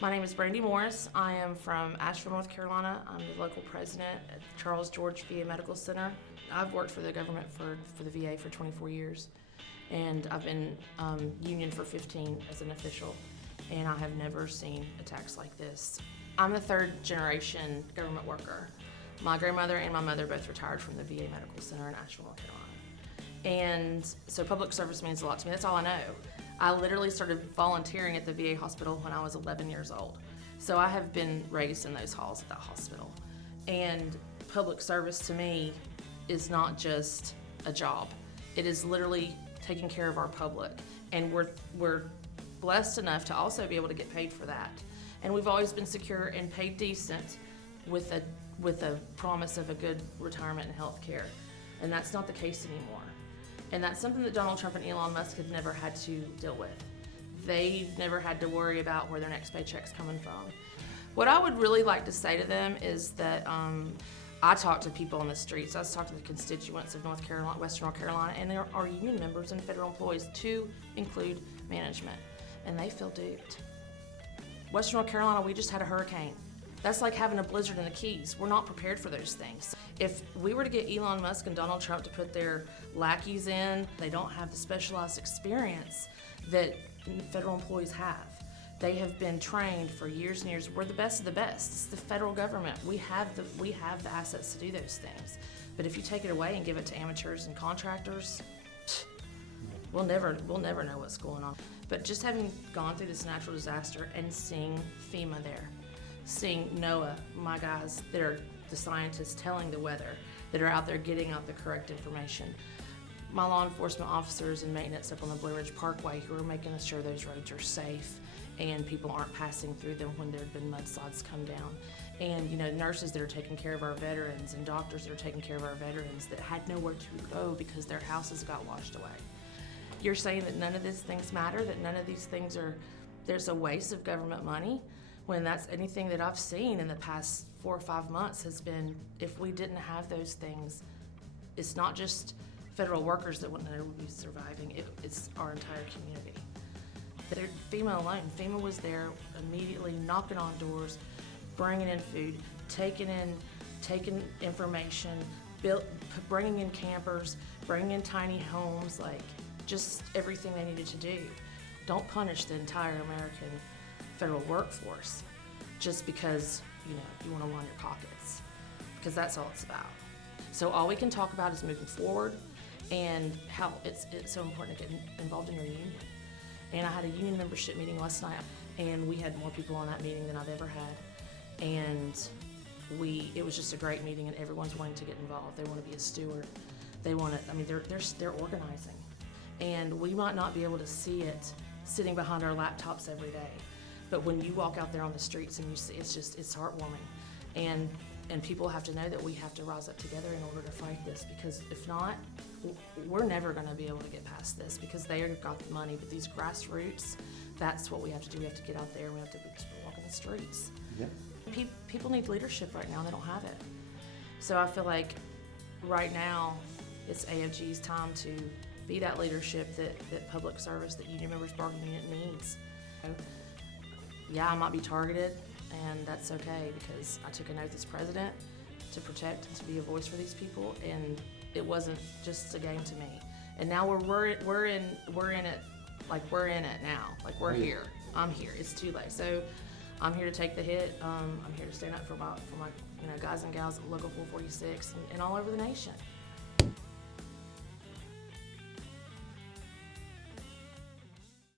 My name is Brandee Morris. I am from Asheville, North Carolina. I'm the local president at Charles George VA Medical Center. I've worked for the government for the VA for 24 years, and I've been union for 15 as an official, and I have never seen attacks like this. I'm the third generation government worker. My grandmother and my mother both retired from the VA Medical Center in Asheville, North Carolina. And so public service means a lot to me. That's all I know. I literally started volunteering at the VA hospital when I was 11 years old. So I have been raised in those halls at that hospital. And public service to me is not just a job. It is literally taking care of our public. And we're blessed enough to also be able to get paid for that. And we've always been secure and paid decent with a promise of a good retirement and health care. And that's not the case anymore. And that's something that Donald Trump and Elon Musk have never had to deal with. They've never had to worry about where their next paycheck's coming from. What I would really like to say to them is that I talk to people on the streets. I talk to the constituents of North Carolina, Western North Carolina, and there are union members and federal employees to include management, and they feel duped. Western North Carolina, we just had a hurricane. That's like having a blizzard in the Keys. We're not prepared for those things. If we were to get Elon Musk and Donald Trump to put their lackeys in, they don't have the specialized experience that federal employees have. They have been trained for years and years. We're the best of the best. It's the federal government. We have the assets to do those things. But if you take it away and give it to amateurs and contractors, we'll never know what's going on. But just having gone through this natural disaster and seeing FEMA there, seeing NOAA, my guys that are the scientists telling the weather, that are out there getting out the correct information. My law enforcement officers and maintenance up on the Blue Ridge Parkway who are making sure those roads are safe and people aren't passing through them when there have been mudslides come down. And nurses that are taking care of our veterans and doctors that are taking care of our veterans that had nowhere to go because their houses got washed away. You're saying that none of these things matter, that none of these things there's a waste of government money? When that's anything that I've seen in the past 4 or 5 months has been, if we didn't have those things, it's not just federal workers that wouldn't be surviving, it's our entire community. FEMA alone, FEMA was there immediately knocking on doors, bringing in food, taking information, bringing in campers, bringing in tiny homes, like just everything they needed to do. Don't punish the entire American federal workforce just because you want to line your pockets, because that's all it's about. So all we can talk about is moving forward and how it's so important to get involved in your union. And I had a union membership meeting last night, and we had more people on that meeting than I've ever had. And it was just a great meeting, and everyone's wanting to get involved. They want to be a steward. They want to. They're organizing, and we might not be able to see it sitting behind our laptops every day. But when you walk out there on the streets and you see, it's heartwarming. And people have to know that we have to rise up together in order to fight this, because if not, we're never going to be able to get past this, because they have got the money. But these grassroots, that's what we have to do. We have to get out there and we have to walk in the streets. Yeah. People need leadership right now, and they don't have it. So I feel like right now it's AFGE's time to be that leadership that public service, that union members bargaining unit needs. Yeah, I might be targeted, and that's okay, because I took an oath as president to protect and to be a voice for these people, and it wasn't just a game to me. And now we're in it, like we're in it now, like we're here. I'm here. It's too late. So I'm here to take the hit. I'm here to stand up for my guys and gals at Local 446 and all over the nation.